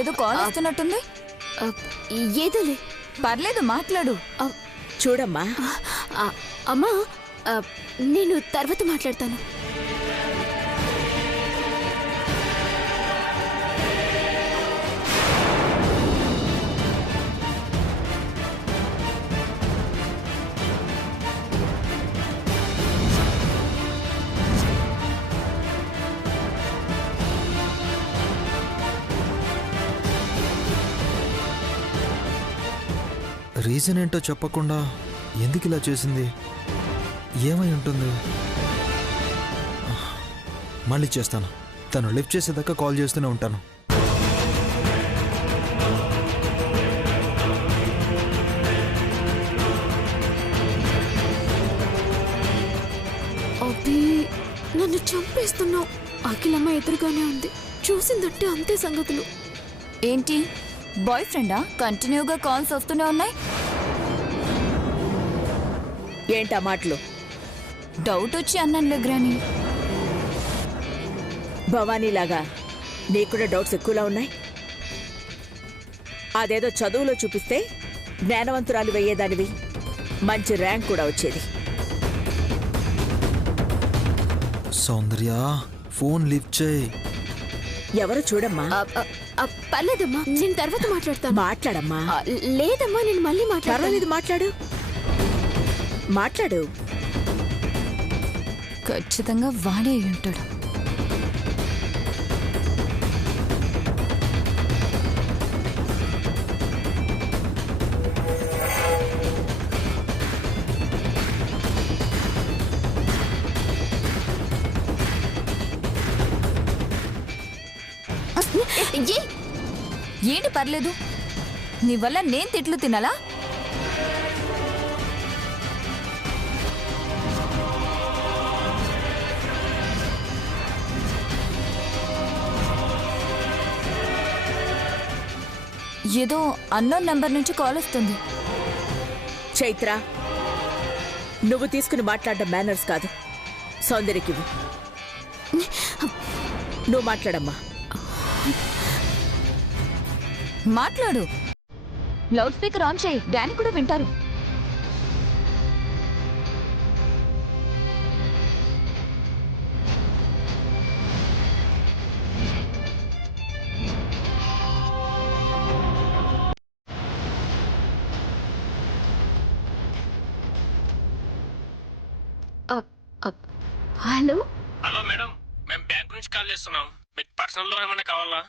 ఏదో కాల్ వస్తున్నట్టుంది. ఏదోలే, పర్లేదు మాట్లాడు. చూడమ్మా. అమ్మా, నేను తర్వాత మాట్లాడతాను. రీజన్ ఏంటో చెప్పకుండా ఎందుకు ఇలా చేసింది? ఏమై ఉంటుంది? మళ్ళీ చేస్తాను. తను లిఫ్ట్ చేసేదాకా కాల్ చేస్తూనే ఉంటాను. అబ్బి, నన్ను చంపేస్తున్నావు. అఖిలమ్మ ఎదురుగానే ఉంది, చూసిందంటే అంతే సంగతులు. ఏంటి బాయ్ ఫ్రెండా? కంటిన్యూగా కాల్స్ వస్తూనే ఉన్నాయి. ఏంటా మాటలు? డౌట్ వచ్చి అన్నానులే గ్రాని. భవానీలాగా నీకు కూడా డౌట్స్ ఎక్కువలా ఉన్నాయి. అదేదో చదువులో చూపిస్తే జ్ఞానవంతురాలు వెయ్యేదానివి, మంచి ర్యాంక్ కూడా వచ్చేది. సౌందర్య, ఫోన్ లిఫ్ట్ చేయి. ఎవరు చూడమ్మా. పర్లేదమ్మా, నేను తర్వాత మాట్లాడతాను. మాట్లాడమ్మా. లేదమ్మా, నేను మళ్ళీ మాట్లాడతాను. పర్వాలేదు, మాట్లాడు మాట్లాడు. ఖచ్చితంగా వాడే అయి ఉంటాడు. ఏంటి పర్లేదు? నీ వల్ల నేను తిట్లు తినాలా? ఏదో అన్నోన్ నెంబర్ నుంచి కాల్ వస్తుంది. చైత్ర, నువ్వు తీసుకుని మాట్లాడడం మేనర్స్ కాదు. సౌందర్యకివ్వు. నువ్వు మాట్లాడమ్మా. మాట్లాడు. లౌడ్ స్పీకర్ ఆన్ చేయి, డానీ కూడా వింటారు. హలో హలో మేడం, మేము బ్యాంక్ నుంచి కాల్ చేస్తున్నాం. మీకు పర్సనల్ లోన్ ఏమైనా కావాలా?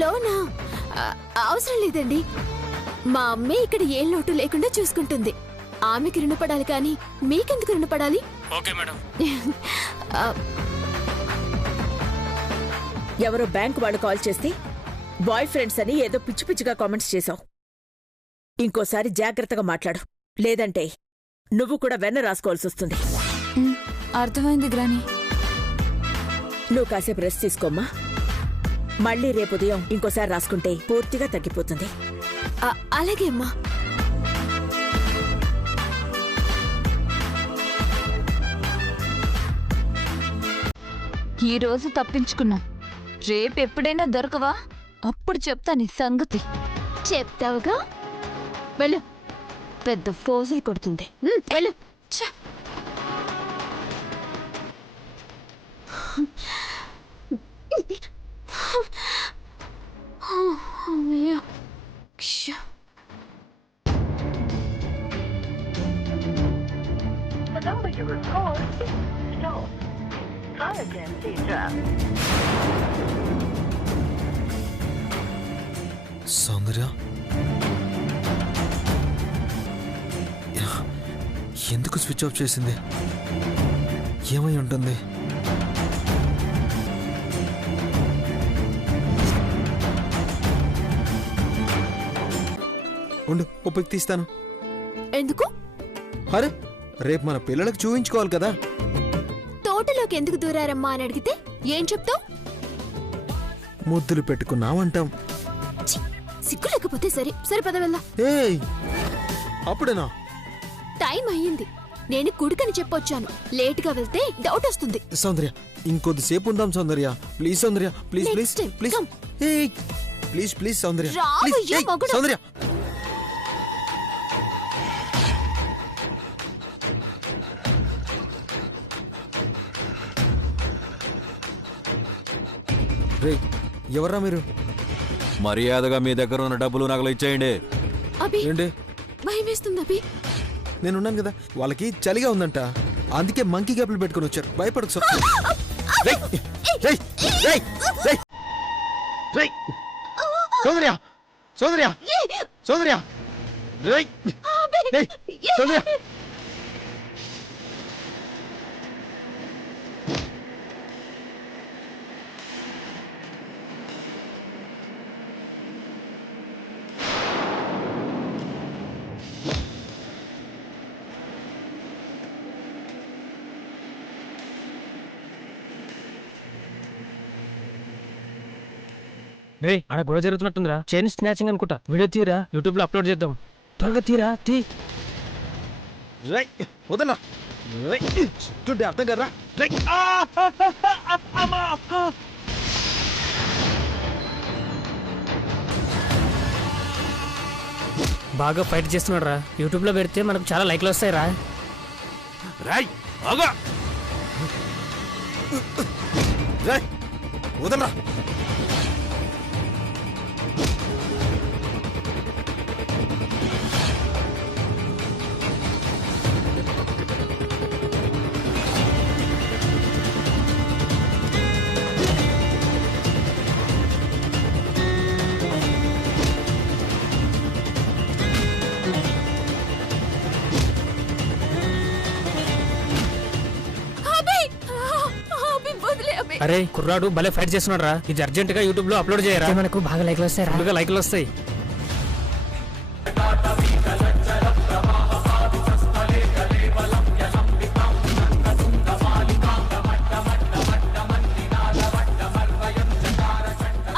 లోనా? అవసరం లేదండి. మా అమ్మే ఇక్కడ ఏ లోటు లేకుండా చూసుకుంటుంది. ఆమెకి రుణపడాలి కానీ మీకెందుకు రుణపడాలి? Okay madam. ఎవరో బ్యాంక్ వాళ్ళు కాల్ చేస్తే బాయ్ ఫ్రెండ్స్ అని ఏదో పిచ్చి పిచ్చిగా కామెంట్స్ చేశావు. ఇంకోసారి జాగ్రత్తగా మాట్లాడు, లేదంటే నువ్వు కూడా వెన్న రాసుకోవాల్సి వస్తుంది. అర్థమైంది గ్రాని. నువ్వు కాసేపు రెస్ట్ తీసుకోమ్మా. మళ్ళీ రేపు ఉదయం ఇంకోసారి రాసుకుంటే పూర్తిగా తగ్గిపోతుంది. అలాగే అమ్మా. ఈ రోజు తప్పించుకున్నాం. రేపు ఎప్పుడైనా దొరకవా? అప్పుడు చెప్తా నీ సంగతి. చెప్తావుగా, వెళ్ళు. పెద్ద ఫోజులు కొడుతుంది, వెళ్ళు. సౌందర్య, ఎందుకు స్విచ్ ఆఫ్ చేసింది? ఏమై ఉంటుంది? ఉండు, ఒప్పికి తీస్తాను. ఎందుకు? అరే, రేపు మన పిల్లలకు చూయించుకోవాలి కదా. తోటలోకి ఎందుకు దూరారమ్మా అని అడిగితే ఏం చెప్తావు? ముద్దులు పెట్టుకున్నామంటాం. సిగ్గు లేకపోతే సరే. సరే పద వెళ్దాం. ఏయ్, అప్పుడేనా? టైం అయ్యింది. నేను కుడుకని చెప్పొచ్చాను. లేటుగా వెళ్తే డౌట్ వస్తుంది. సౌందర్య, ఇంకొద్దిసేపు ఉందాం Soundarya. Please Soundarya, please please Next time, please. come. ఏయ్, ప్లీజ్ ప్లీజ్ సౌందర్య, రావయ్యా, ప్లీజ్. ఏయ్, మగుడా. సౌందర్య. రే, ఎవర్రా మీరు? మర్యాదగా మీ దగ్గర ఉన్న డబ్బులు నగలు ఇచ్చేయండి. అభి ఏంటి? భయం వేస్తుంది అభి. నేనున్నాను కదా. వాళ్ళకి చలిగా ఉందంట, అందుకే మంకీ క్యాప్లు పెట్టుకుని వచ్చారు. భయపడకు సార్. రేయ్, రేయ్, రేయ్, రేయ్, రేయ్. సౌందర్య, సౌందర్య, సౌందర్య, రేయ్, రేయ్, సౌందర్య. రే ఆడ గొడవ జరుగుతున్నట్టుందిరా. చైన్ స్నాచింగ్ అనుకుంటా. వీడియో తీరా, యూట్యూబ్ లో అప్లోడ్ చేద్దాం. త్వరగా తీరా, తీ. రేయ్, వదలనా. రేయ్, చూడ్డే అర్థం కదరా. రేయ్. బాగా ఫైట్ చేస్తున్నాడు రా. యూట్యూబ్ లో పెడితే మనకు చాలా లైక్లు వస్తాయి రా. రాయ్ ఆగా. రేయ్, వదలరా. అభి అభి వదిలే అభి. అరే కుర్రాడు భలే ఫైట్ చేస్తున్నాడు రా. ఇది అర్జెంట్ గా యూట్యూబ్ లో అప్లోడ్ చేయరా. మనకు బాగా లైక్లు వస్తాయి రా. లైక్లు వస్తాయి.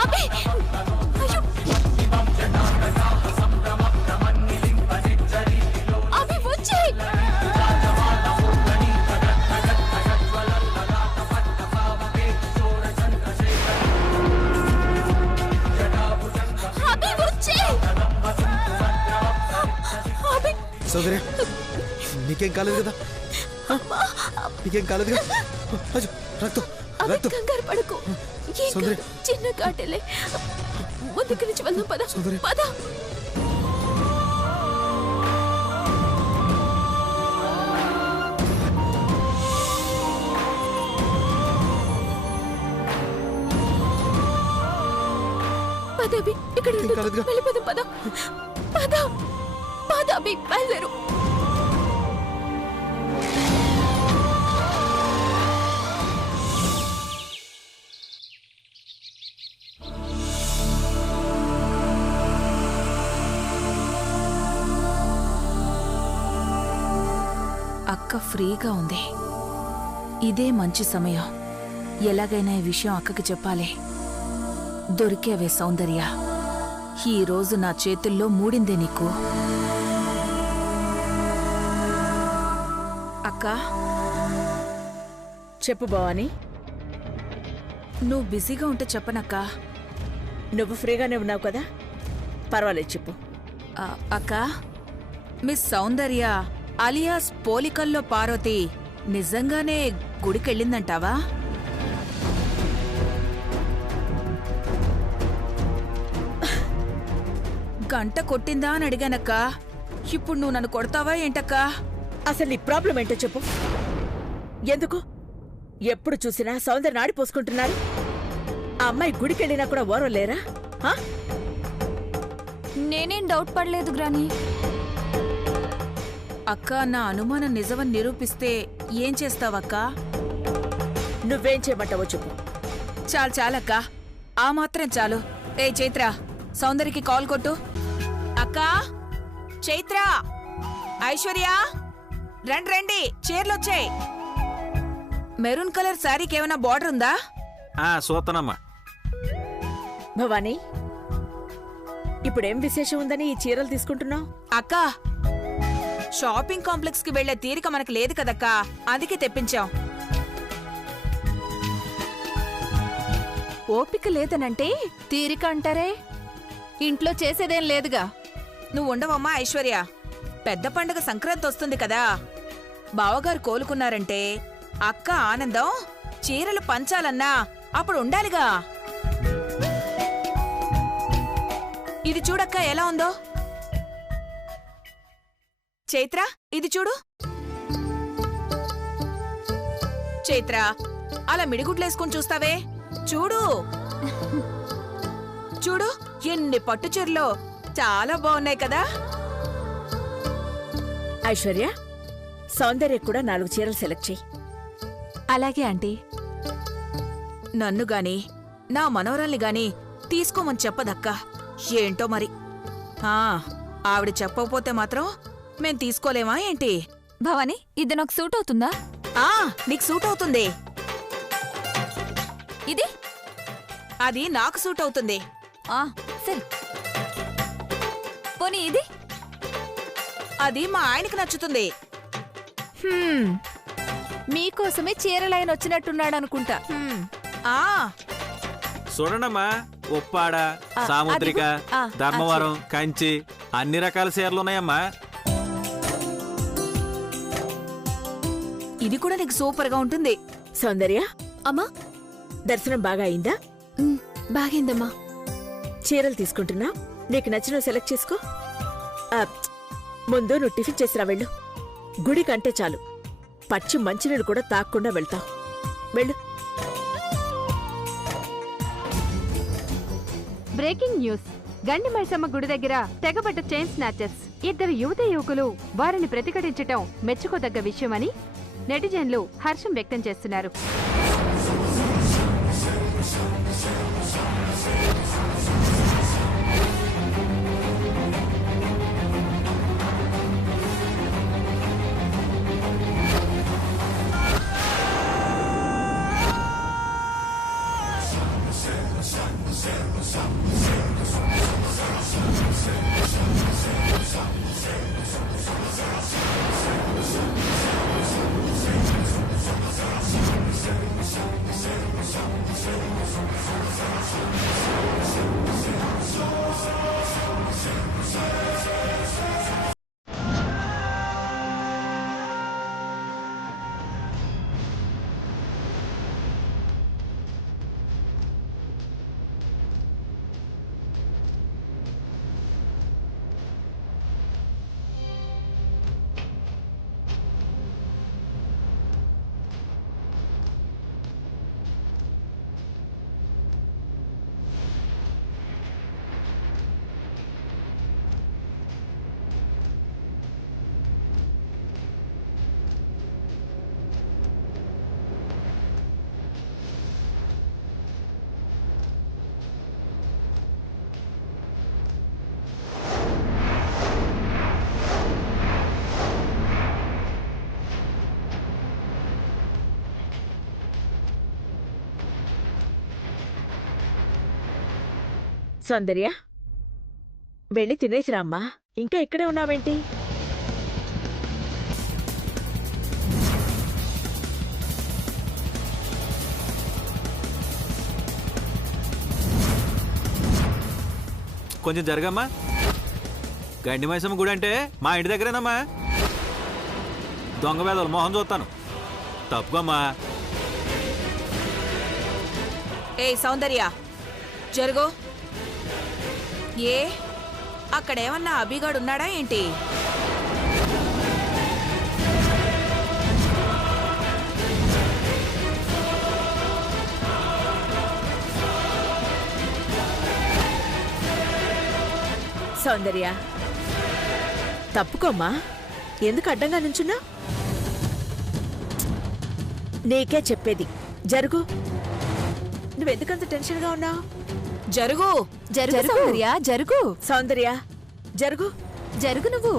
అభి అయ్యో. అభి వచ్చేయ్. అభి వచ్చేయ్. అభి సౌందర్య, నీకేం కాలేదు కదా? నీకేం కాలేదు కదా? అయ్యో, రక్తం, అభి రక్తం. కంగారు పడకు. ఏం సౌందర్య. కాదు, చిన్న కాటలే. ముందుకు నుంచి వెళ్దాం, పద సౌందర్య. పద. పద అభి, ఇక్కడ ఇంకేం కాలేదుగా? వెళ్ళిపోదాం, పద పద పద అభి, బయలుదేరు. అక్క ఫ్రీగా ఉంది. ఇదే మంచి సమయం. ఎలాగైనా ఈ విషయం అక్కకి చెప్పాలి. దొరికేవే సౌందర్య. ఈ రోజు నా చేతుల్లో మూడిందే నీకు. అక్క, చెప్పు భవాని. నువ్వు బిజీగా ఉంటే చెప్పనక్క. నువ్వు ఫ్రీగానే ఉన్నావు కదా, పర్వాలేదు చెప్పు. అక్క, మిస్ సౌందర్య అలియాస్ పోలికల్లో పార్వతి నిజంగానే గుడికెళ్ళిందంటావా? గంట కొట్టిందా అని అడిగానక్క. ఇప్పుడు నువ్వు నన్ను కొడతావా ఏంటక్కా? అసలు నీ ప్రాబ్లం ఏంటో చెప్పు. ఎందుకు ఎప్పుడు చూసినా సౌందర్యం ఆడిపోసుకుంటున్నారు? ఆ అమ్మాయి గుడికెళ్ళినా కూడా ఓరం లేరా? హా? నేనేం డౌట్ పడలేదు గ్రాని. అక్క, నా అనుమానం నిజమని నిరూపిస్తే ఏం చేస్తావక్క? నువ్వేం చేయమంటావో చెప్పు. చాలక్క, ఆ మాత్రం చాలు. ఏ చైత్ర, సౌందర్యకి కాల్ కొట్టు. అక్క, చైత్ర, ఐశ్వర్య, రండి, చీరలొచ్చాయి. మెరూన్ కలర్ శారీకి ఏమైనా బార్డర్ ఉందా? సూతనమ్మా. భవానీ, ఇప్పుడేం విశేషం ఉందని ఈ చీరలు తీసుకుంటున్నావు? అక్క, షాపింగ్ కాంప్లెక్స్ కి వెళ్లే తీరిక మనకు లేదు కదక్కా, అందుకే తెప్పించాం. ఓపిక లేదనంటే తీరిక అంటారే. ఇంట్లో చేసేదేం లేదుగా. నువ్వు ఉండవమ్మా ఐశ్వర్య. పెద్ద పండుగ సంక్రాంతి వస్తుంది కదా. బావగారు కోలుకున్నారంటే అక్క ఆనందం చీరలు పంచాలన్నా అప్పుడు ఉండాలిగా. ఇది చూడక్క ఎలా ఉందో. చైత్ర ఇది చూడు. చైత్ర అలా మిడిగుడ్లేసుకుని చూస్తావే, చూడు చూడు ఎన్ని పట్టు చీరలో చాలా బాగున్నాయి కదా. ఐశ్వర్య, సౌందర్య కూడా 4 చీరలు సెలెక్ట్ చెయ్యి. అలాగే ఆంటీ. నన్ను గాని నా మనవరాల్ని గాని తీసుకోమని చెప్పదక్క. ఏంటో మరి. ఆవిడ చెప్పకపోతే మాత్రం మేం తీసుకోలేమా ఏంటి? భవానీ, ఇది నాకు సూట్ అవుతుందా? నీకు సూట్ అవుతుంది. ఇది అది నాకు సూట్ అవుతుంది. సరే. పోనీ ఇది? అది మా ఆయనకి నచ్చుతుంది. మీకోసమే చీరలైన వచ్చినట్టున్నాడనుకుంటా. చూడండమ్మా, ఉప్పాడ, సాముద్రిక, ధర్మవరం, కంచి అన్ని రకాల చీరలు ఉన్నాయమ్మా. ఇది కూడా నీకు సూపర్ గా ఉంటుంది. సౌందర్య, అమ్మా, దర్శనం బాగా అయిందా? బాగైందమ్మా. చీరలు తీసుకుంటున్నా, నీకు నచ్చిన సెలెక్ట్ చేసుకో. ముందు నువ్వు టిఫిన్ చేసిరా వెళ్ళు. గుడి కంటే చాలు, పచ్చి మంచినీళ్ళు కూడా తాక్కుండా వెళ్తావు. వెళ్ళు. Breaking news. గండి మైసమ్మ గుడి దగ్గర తెగబడ్డ చైన్ స్నాచర్స్. 2 యువత యువకులు వారిని ప్రతిఘటించటం మెచ్చుకోదగ్గ విషయమని నెటిజన్లు హర్షం వ్యక్తం చేస్తున్నారు. సౌందర్య, వెళ్ళి తినేసిరా అమ్మా. ఇంకా ఇక్కడే ఉన్నావేంటి? కొంచెం జరగమ్మా. గండి మైసమ్మ గుడి అంటే మా ఇంటి దగ్గరేనమ్మా. దొంగ వేదలు మోహం చూస్తాను. తప్పుకోమ్మా. సౌందర్య జరుగు. అక్కడేమన్నా అభిగాడున్నాడా ఏంటి? సౌందర్య, తప్పుకోమ్మా. ఎందుకు అడ్డంగా నుంచున్నా? నీకే చెప్పేది, జరుగు. నువ్వెందుకంత టెన్షన్గా ఉన్నావు? జరుగు. జరుగు సౌందర్య, జరుగు. సౌందర్య, జరుగు. జరుగు నువ్వు.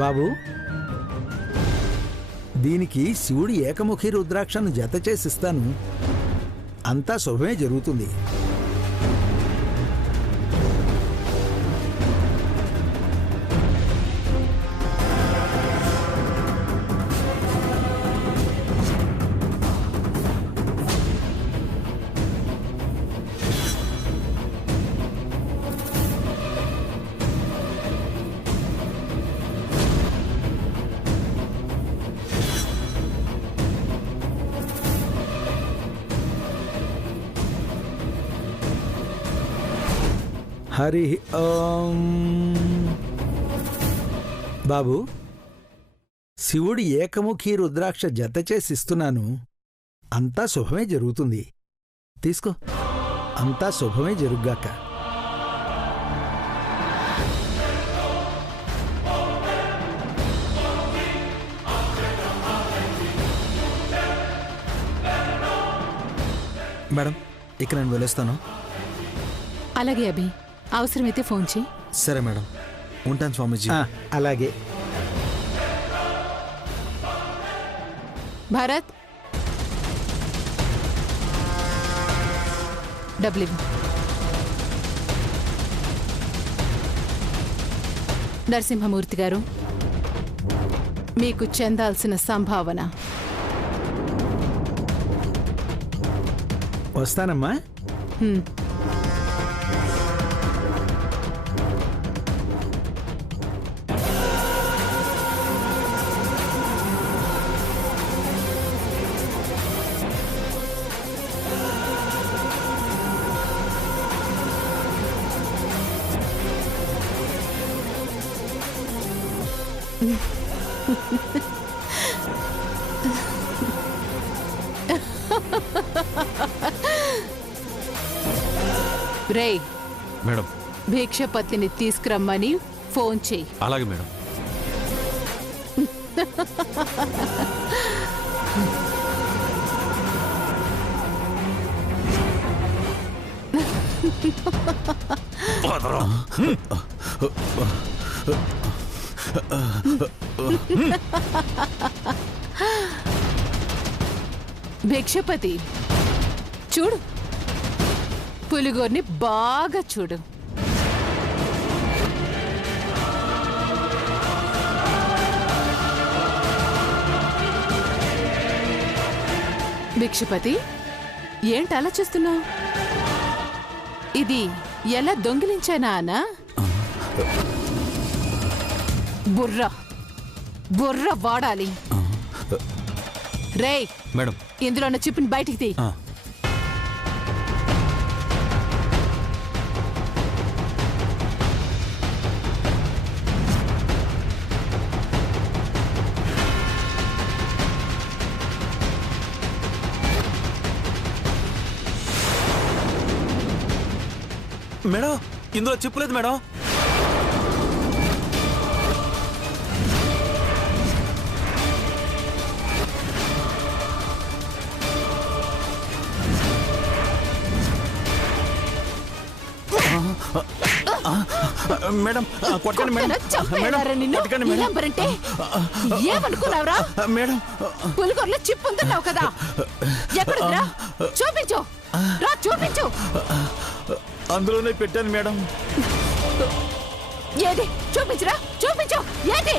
బాబు, దీనికి శివుడి ఏకముఖి రుద్రాక్షను జత చేసిస్తాను. అంతా శుభమే జరుగుతుంది. హరి ఓం. బాబు, శివుడి ఏకముఖి రుద్రాక్ష జత చేసిస్తున్నాను. అంతా శుభమే జరుగుతుంది. తీసుకో. అంతా శుభమే జరుగ్గాక. మేడం, ఇక నేను వెళ్ళొస్తాను. అలాగే అభి, అవసరమైతే ఫోన్ చేయి. సరే మేడం, ఉంటాను స్వామీజీ. అలాగే. భారత్, డబ్బులు ఇవ్వు. నరసింహమూర్తి గారు, మీకు చెందాల్సిన సంభావన. వస్తానమ్మా. రేయ్ మేడం, భిక్షపతిని తీసుకురమ్మని ఫోన్ చెయ్యి. అలాగే మేడం. భిక్షపతి, చూడు, పులిగోర్ని బాగా చూడు. భిక్షపతి, ఏంటి అలా చూస్తున్నావు? ఇది ఎలా దొంగిలించానా అనా? బుర్ర బుర్ర వాడాలి. రేయ్ మేడం, ఇందులో ఉన్న చిప్పుని బయటికి తీ. మేడం, ఇందులో చిప్పు లేదు మేడం. మేడం, కొట్టండి మేడం. ఏమనుకున్నావురా? మేడం, పులిగోరలో చిప్పు ఉంటున్నావు కదా, ఎక్కడుందిరా? చూపించు, రా చూపించు. అందులోనే పెట్టాను మేడం. ఏది? చూపించురా, చూపించు. ఏది?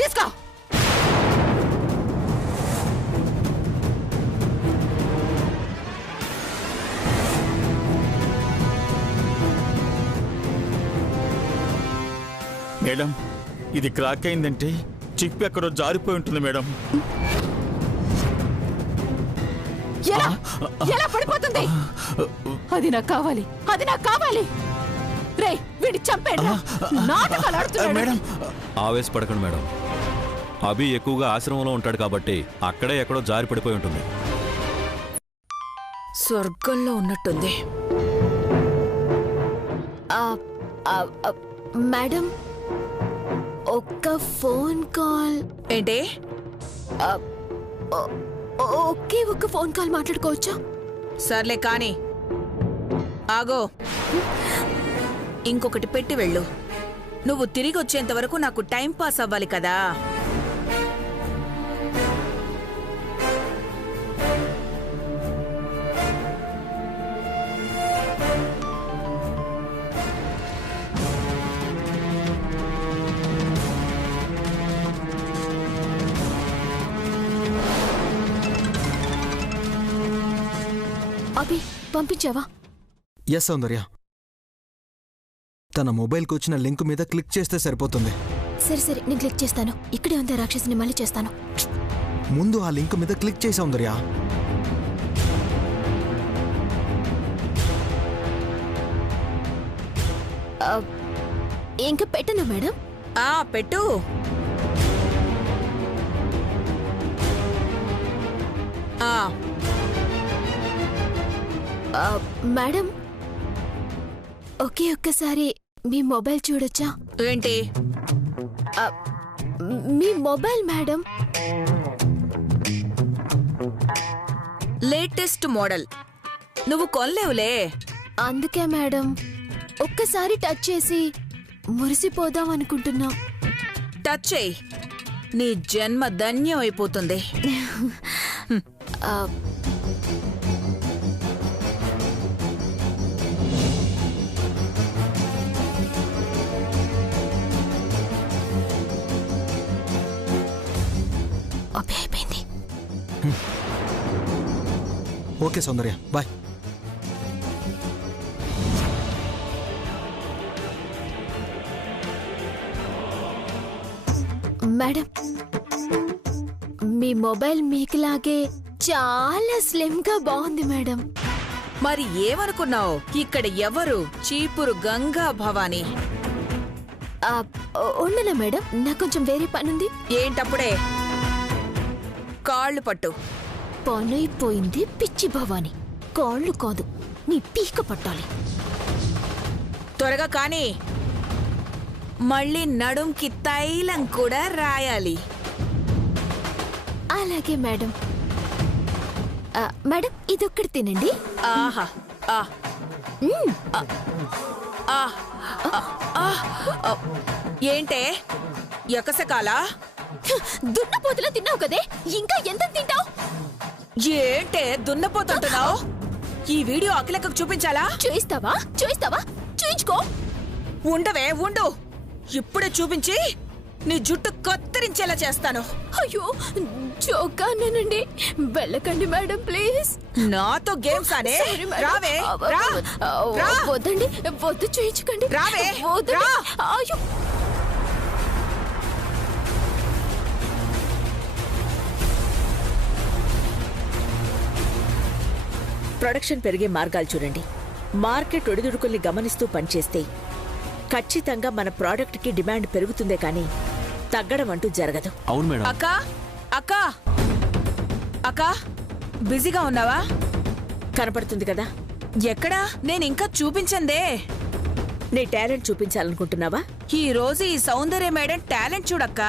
తీసుకో. మేడం, ఇది క్రాక్ అయిందంటే చిప్ ఎక్కడో జారిపోయి ఉంటుంది మేడం. ఎలా పడిపోతుంది? అది నాకు కావాలి, అది నాకు కావాలి. రే, వీడి చంపేడు. నాటకాలు ఆడుతున్నాడు. Madam, ఆవేశపడకండి madam. అభి ఎక్కువగా ఆశ్రమంలో ఉంటాడు కాబట్టి అక్కడే ఎక్కడో జారి పడిపోయి ఉంటుంది. స్వర్గంలో ఉన్నట్టుంది. మేడం, ఒక్క ఫోన్ కాల్. ఏంటే? ఓకే, ఒక్క ఫోన్ కాల్ మాట్లాడుకోవచ్చా? సర్లే కానీ ఆగో, ఇంకొకటి పెట్టి వెళ్ళు. నువ్వు తిరిగి వచ్చేంత వరకు నాకు టైం పాస్ అవ్వాలి కదా. అభి పంపించావా? ఎస్ సౌందర్య, తన మొబైల్కి వచ్చిన లింక్ మీద క్లిక్ చేస్తే సరిపోతుంది. సరే సరే, నేను క్లిక్ చేస్తాను. ఇక్కడే ఉంది రాక్షసిని, మళ్ళీ చేస్తాను. ముందు ఆ లింక్ మీద క్లిక్ చేయి సౌందర్య. ఇంకా పెట్టను మేడం. పెట్టు. మేడం, ఒక్కసారి మీ మొబైల్ చూడొచ్చా? ఏంటి? మీ మొబైల్ మేడం. Latest model. నువ్వు కొనలేవులే. అందుకే మేడం, ఒక్కసారి టచ్ చేసి మురిసిపోదాం అనుకుంటున్నా. టచ్ చేయి, నీ జన్మ ధన్యం అయిపోతుంది. అయిపోయింది. ఓకే సౌందర్య, బాయ్. మేడం, మీ మొబైల్ మీకులాగే చాలా స్లిమ్ గా బాగుంది మేడం. మరి ఏమనుకున్నావు? ఇక్కడ ఎవరు? చీపురు గంగా భవాని. ఉండనా మేడం, నాకు కొంచెం వేరే పనుంది. ఏంటప్పుడే? కాళ్ళు పట్టు. పనైపోయింది పిచ్చి భవాని. కాళ్ళు కాదు, నీ పీక పట్టాలి. త్వరగా కానీ. మళ్ళీ నడుంకి తైలం కూడా రాయాలి. అలాగే మేడం. మేడం, ఇదొక్కటి తినండి. ఆహా. ఏంటే ఎకసకాలా? దున్నపోతులా తిన్నావు కదే, ఇంకా ఎంత తింటావు? ఏంటే దున్నపోతుంటున్నావు? ఈ వీడియో అఖిలక్కకు చూపించాలా? చూయిస్తావా? చూయించుకో. ఉండవే, ఉండు. ఇప్పుడే చూపించి నీ జుట్టు కత్తిరించేలా చేస్తాను. అయ్యో, జోకానండి. వెళ్ళకండి మేడం, ప్లీజ్. నాతో గేమ్స్ అనే? రావే, రా. వద్దండి, వద్దు, చూయించకండి. రావే, రా. అయ్యో, ప్రొడక్షన్ పెరిగే మార్గాలు చూడండి. మార్కెట్ ఒడిదుడుకుల్ని గమనిస్తూ పనిచేస్తే ఖచ్చితంగా మన ప్రోడక్ట్ కి డిమాండ్ పెరుగుతుందే కానీ తగ్గడం అంటూ జరగదు. అవును మేడం. అక్క, బిజీగా ఉన్నావా? కనపడుతుంది కదా. ఎక్కడా? నేను ఇంకా చూపించందే. నీ టాలెంట్ చూపించాలనుకుంటున్నావా? ఈ రోజు ఈ సౌందర్య మేడం టాలెంట్ చూడక్క.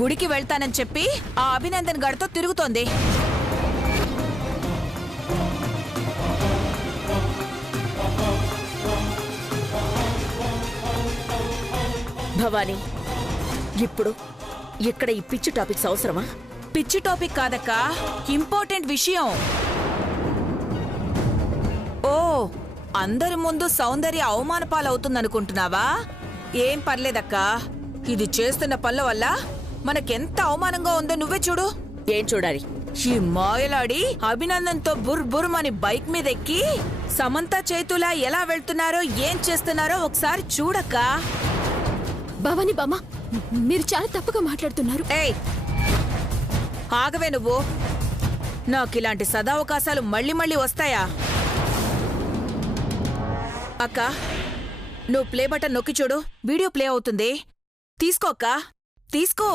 గుడికి వెళ్తానని చెప్పి ఆ అభినందన్ గడితో తిరుగుతోంది. భవానీ, ఇప్పుడు ఇక్కడ ఈ పిచ్చి టాపిక్స్ అవసరమా? పిచ్చి టాపిక్ కాదక్క, ఇంపార్టెంట్ విషయం. ఓ, అందరి ముందు సౌందర్య అవమాన పాలవుతుందనుకుంటున్నావా? ఏం పర్లేదక్క. ఇది చేస్తున్న పనుల వల్ల మనకెంత అవమానంగా ఉందో నువ్వే చూడు. ఏం చూడాలి? ఈ మాయలాడి అభినందన్తో బుర్బుర్మని బైక్ మీద ఎక్కి సమంత చేతులా ఎలా వెళ్తున్నారో, ఏం చేస్తున్నారో ఒకసారి చూడక్క. భవానీ బామ్మ, మీరు చాలా తప్పుగా మాట్లాడుతున్నారు. ఏయ్, ఆగవే నువ్వు. నాకిలాంటి సదావకాశాలు మళ్ళీ మళ్ళీ వస్తాయా? అక్క, నువ్వు ప్లే బటన్ నొక్కి చూడు, వీడియో ప్లే అవుతుంది. తీసుకో అక్క, తీసుకో.